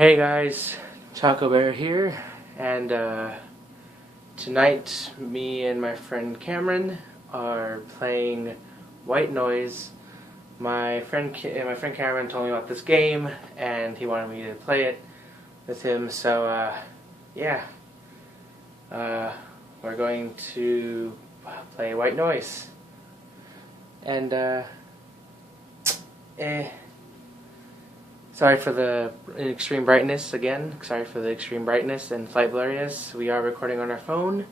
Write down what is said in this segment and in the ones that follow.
Hey guys, Taco Bear here, and tonight me and my friend Cameron are playing White Noise. My friend Cameron told me about this game, and he wanted me to play it with him. So yeah, we're going to play White Noise, and sorry for the extreme brightness again. Sorry for the extreme brightness and flight blurriness. We are recording on our phone.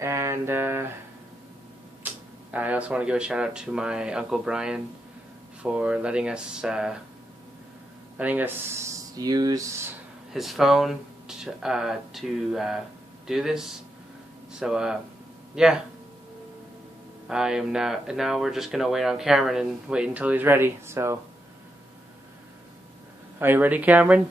And I also want to give a shout out to my Uncle Brian for letting us use his phone to do this. So yeah. I am now we're just gonna wait on Cameron and wait until he's ready. So are you ready, Kamryn?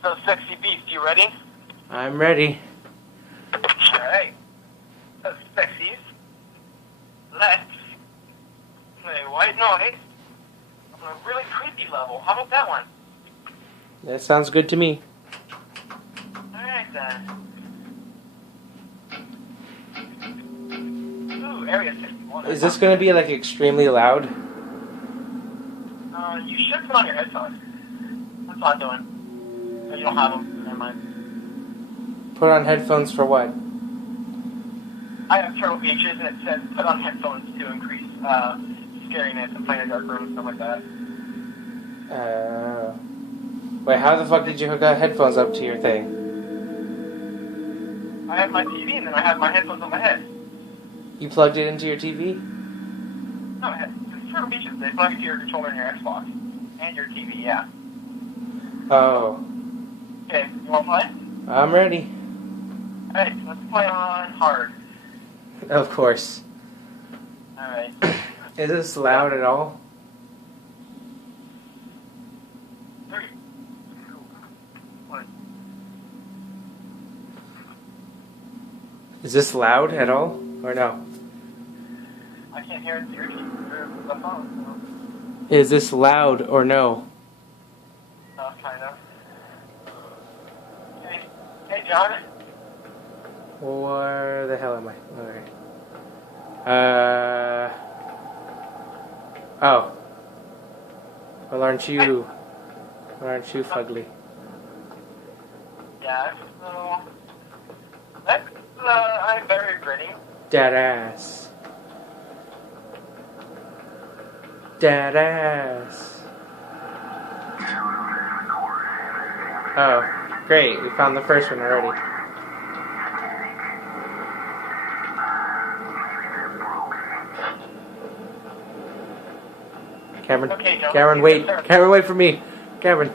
So, sexy beast, you ready? I'm ready. Alright. So, sexies, let's play White Noise on a really creepy level. How about that one? That sounds good to me. Alright then. Ooh, Area 61. Is this going to be like extremely loud? You should put on your headphones. That's what I'm doing. Oh, you don't have them. Never mind. Put on headphones for what? I have Turtle Beaches and it says put on headphones to increase scariness and play in a dark room and stuff like that. Wait, how the fuck did you hook up headphones up to your thing? I have my TV and then I have my headphones on my head. You plugged it into your TV? No, it's Turtle Beaches. They plug into your controller and your Xbox. And your TV, yeah. Oh. Okay, you want to play? I'm ready. Alright, let's play on hard. Of course. Alright. Is this loud at all? 3, 2, 1. Is this loud at all? Or no? I can't hear it through the phone, so. Is this loud or no? Kind of. Hey, John. Where the hell am I? Okay. Oh. Well, aren't you fugly? Yeah, so. That's, I'm very gritty. Dead ass. Dead ass. Oh, great. We found the first one already. Cameron, Okay, Joe. Cameron, wait. Cameron, wait for me. Cameron.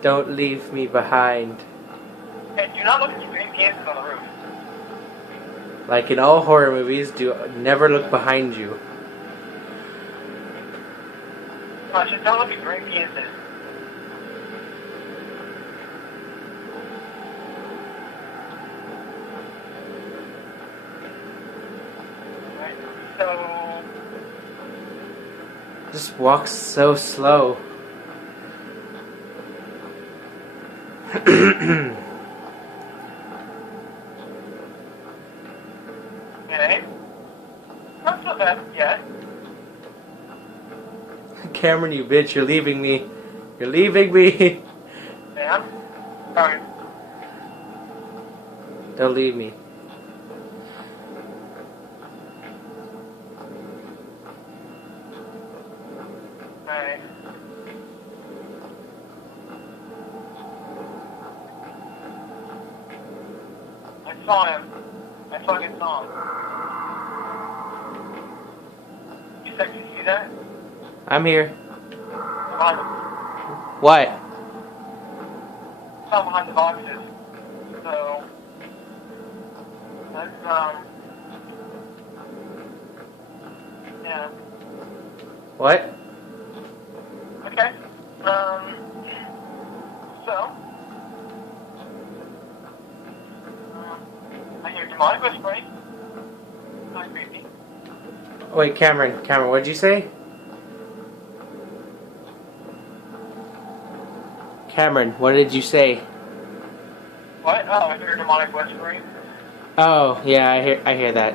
Don't leave me behind. Hey, do not look at your green penises on the roof. Like in all horror movies, never look behind you. No, just don't look at green penises. Alright, so. Just walk so slow. Okay. Not so bad yet. Cameron, you bitch, you're leaving me. You're leaving me. Yeah? Alright. Don't leave me. Alright. I saw him. I fucking saw him. You sexy, see that? I'm here. Behind the, What? saw him behind the boxes. So, that's, yeah. What? Okay. So, I hear demonic whispering. Not creepy. Wait, Cameron, what did you say? Cameron, what did you say? What? Oh, I heard demonic whispering. Oh, yeah, I hear that.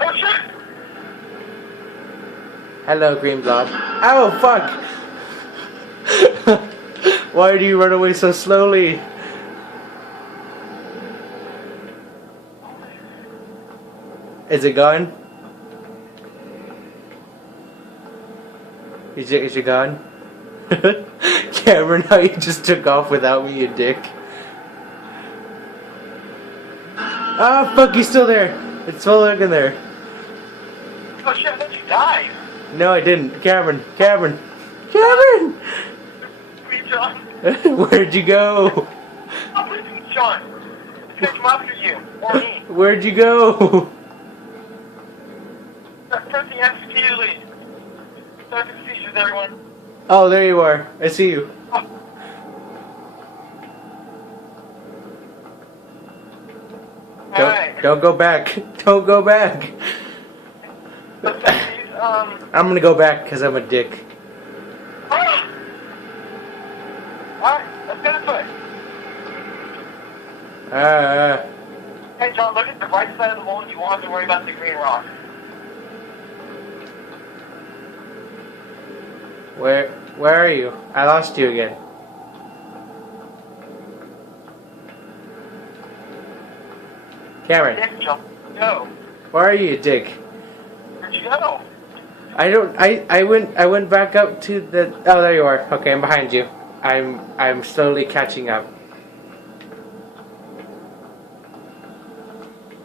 Oh shit! Hello, Green Blob. Oh, fuck! Why do you run away so slowly? Is it gone? Is it gone? Cameron, how you just took off without me, you dick. Ah, fuck, he's still there. It's still lurking there. Oh shit, I thought you died. No, I didn't. Cameron! Where you, John? Where'd you go? Oh, please, John. It's gonna come after you. Or me. Where'd you go? Pressing X repeatedly. Starting seizures, everyone. Oh, there you are. I see you. Oh. Alright. Don't go back. Don't go back. I'm gonna go back because I'm a dick. Alright, let's go this way. Hey, John, look at the right side of the wall and you won't have to worry about the green rock. Where are you? I lost you again. Cameron. Dick, John. Go. Where are you, dick? Where'd you go? I went back up to the. Oh, there you are. Okay, I'm behind you. I'm slowly catching up.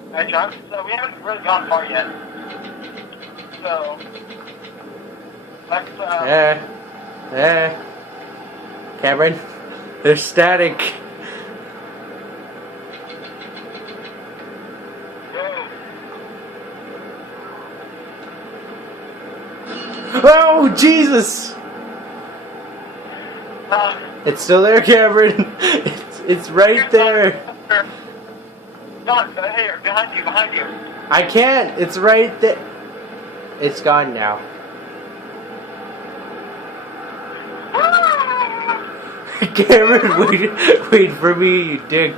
Alright, John, so we haven't really gone far yet. So, let's, Cameron, there's static. go. Oh, Jesus! It's still there, Cameron. It's right there. John, here, behind you. I can't. It's right there. It's gone now. Cameron, wait for me, you dick.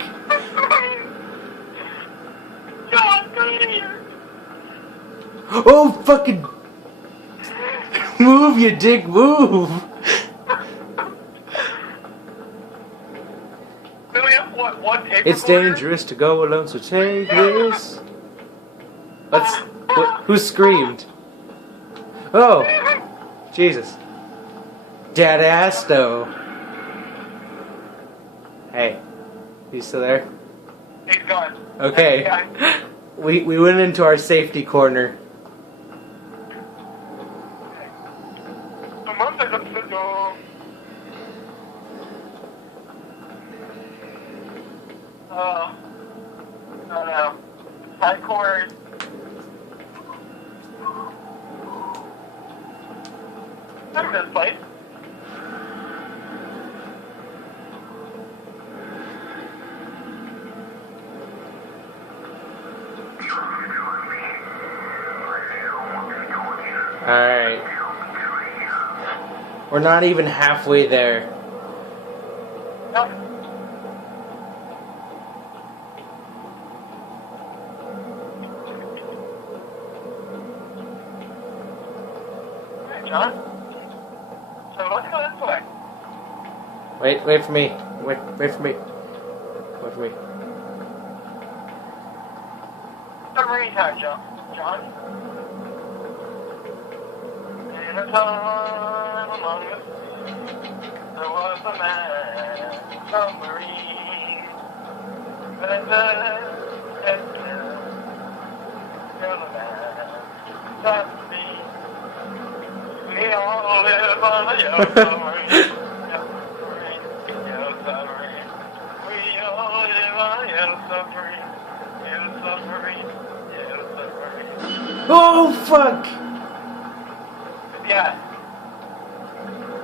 John, come here. Oh, fucking move, you dick, move. Do we have one paper It's dangerous to go alone, so take this. Who screamed? Oh, Jesus. Dead ass though. Hey, you still there? He's gone. Okay. We went into our safety corner. Oh no. Side corners. Remember this place? Alright. We're not even halfway there. No. Hey, John. So let's go this way. Wait for me. Wait for me. Wait for me. Submarine time, John. In a time among us, there was a man, submarine. We all live on a yellow submarine. Yellow submarine. We all live on a yellow submarine. Yellow submarine. Yellow submarine. Oh, fuck! Yeah.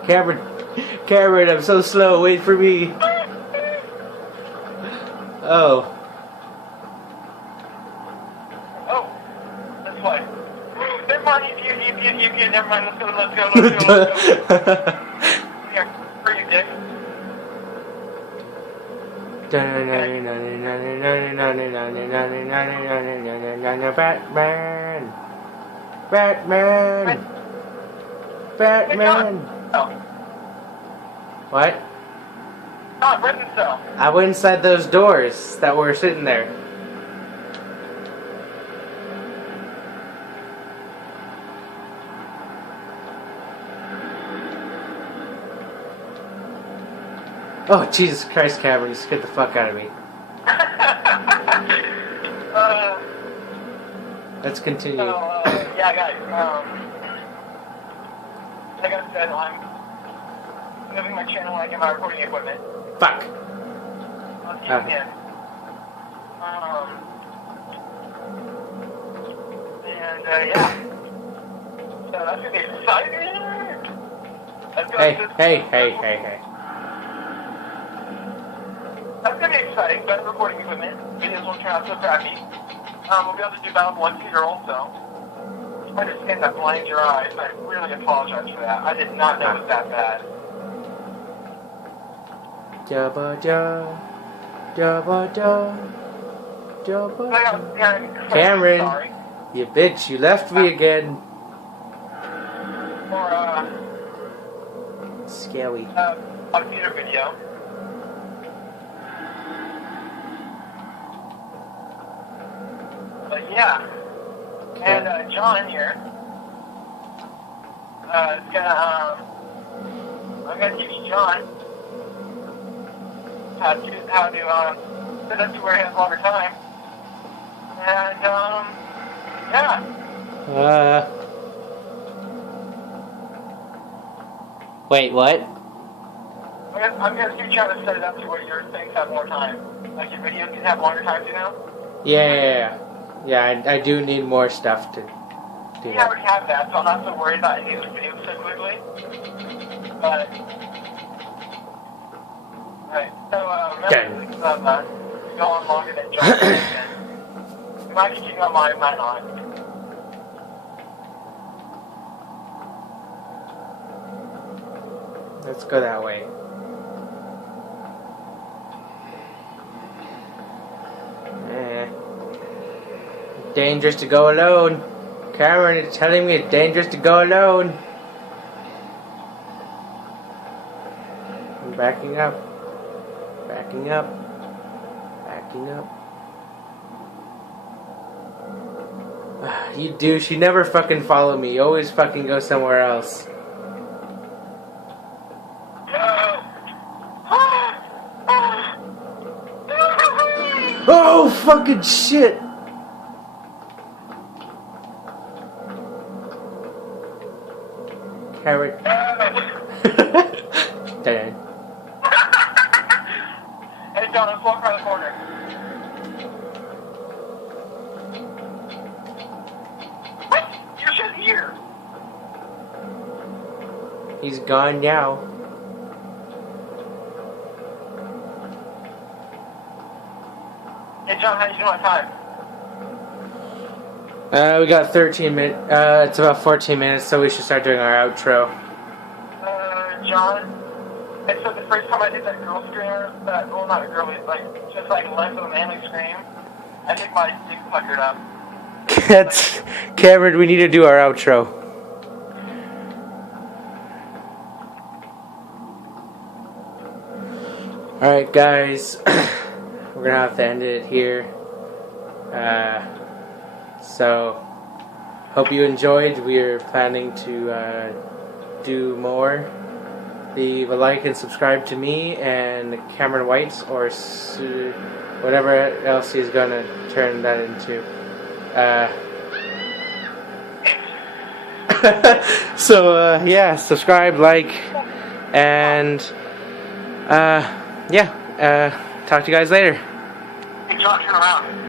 Kamryn, I'm so slow. Wait for me. Oh. Oh, this way. Never mind, you, never mind, let's go. Here, for you, Dick. Batman. Oh. What? Ah, written cell. I went inside those doors that were sitting there. Oh, Jesus Christ, Kamryn, you scared the fuck out of me. Let's continue. Yeah, guys, like I said, I'm moving my channel when I get my recording equipment. Fuck. Let's keep it in. Yeah. So that's gonna be exciting. Hey. That's gonna be exciting. Better recording equipment. Videos won't turn out so crappy. We'll be able to do Battle Blood Theater also. I understand that blinds your eyes. I really apologize for that. I did not know it was that bad. Kamryn, sorry. you bitch, you left me again. For Scary. a theater video. But yeah. And John here is gonna I'm gonna teach John how to set up to where he has longer time. And yeah. Wait, what? I'm gonna teach you how to set it up to where your things have more time. Like your videos can have longer times, you know? Yeah, I do need more stuff to do We that. already have that, so I'm not so worried about any of the videos so quickly. But alright, so remember go on longer than John and you might continue on mine, might not. Let's go that way. Dangerous to go alone. Kamryn is telling me it's dangerous to go alone. I'm backing up. Backing up. Backing up. You douche, you never fucking follow me. You always fucking go somewhere else. Oh, fucking shit! Kamryn. Dang. Hey John, let's walk around the corner. What? You're just here. He's gone now. Hey John, how you doing on time? We got 13 minutes. It's about 14 minutes, so we should start doing our outro. John, and so the first time I did that girl screamer, well not a girl, like, just like less of a manly scream, I think my dick puckered up. That's Kamryn, we need to do our outro. Alright guys, we're gonna have to end it here. So, hope you enjoyed. We're planning to do more. Leave a like and subscribe to me and Kamryn Whyte, or whatever else he's gonna turn that into. So yeah, subscribe, like, and yeah, talk to you guys later. Hey John, turn around.